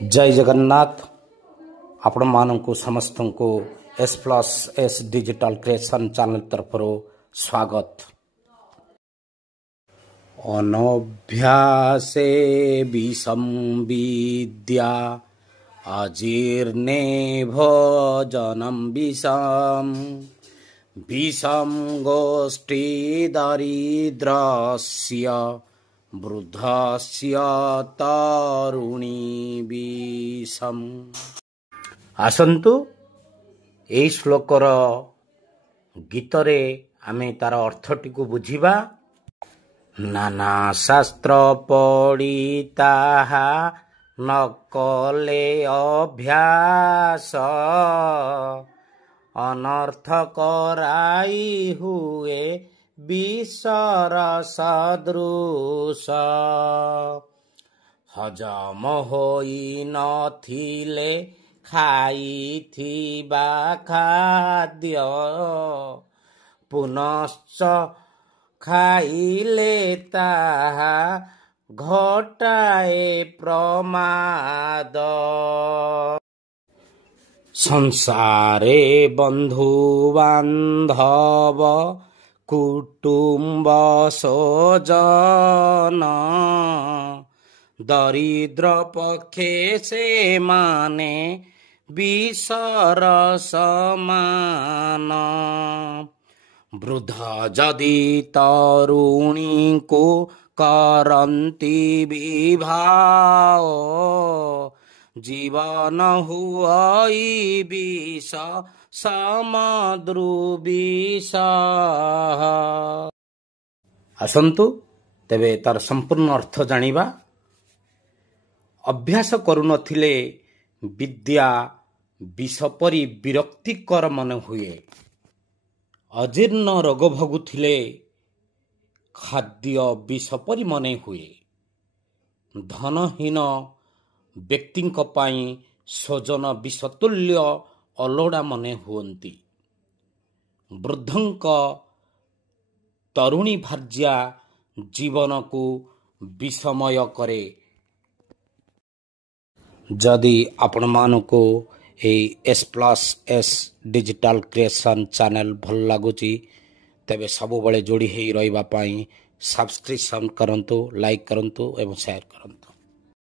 जय जगन्नाथ। आपण मानू समस्त को S+S डिजिटल क्रिएशन चैनल तरफ स्वागत। अनभ्यासे विषम विद्या अजीर्णे भोजनम विषम विषम गोष्ठी दरिद्रस्य वृद्धस्य तरुणी विषम। आसंतु एई श्लोकर गीतरे आमे तार अर्थटी को बुझिबा। नाना शास्त्र पढ़ी ताहा न कले अभ्यास अनर्थ कराई हुए विषर सदृश हजम होई नथिले खाइथिबा खाद्य पुनश्च खाइले ताहा घटाए प्रमाद। संसारे बंधु बांधव कुटुंब सोजन दरिद्र पक्षे से माने विषर समान। वृद्ध जदि तरुणी को करन्ति विभाव जीवन हुई विष समद्रुविष। आसंतु तेबे तार संपूर्ण अर्थ जानिबा। अभ्यास करुनथिले विद्या विष परि विरक्तिकर मन हुए। अजीर्ण रोग भोगुथिले खाद्य विष परि मने हुए। धनहीन व्यक्तिंक पाई स्वजन विषतुल्य अलोड़ा मने हुअन्ति। वृद्धंक तरुणी भार्या जीवन को विषमय करे। जदि आपण मानक S+S डिजिटल क्रिएशन चैनल भल लगुची तेबे सबुबले जोड़ी ही रहिबा पाई सब्सक्रिप्शन करंतु, लाइक करंतु एवं शेयर करंतु।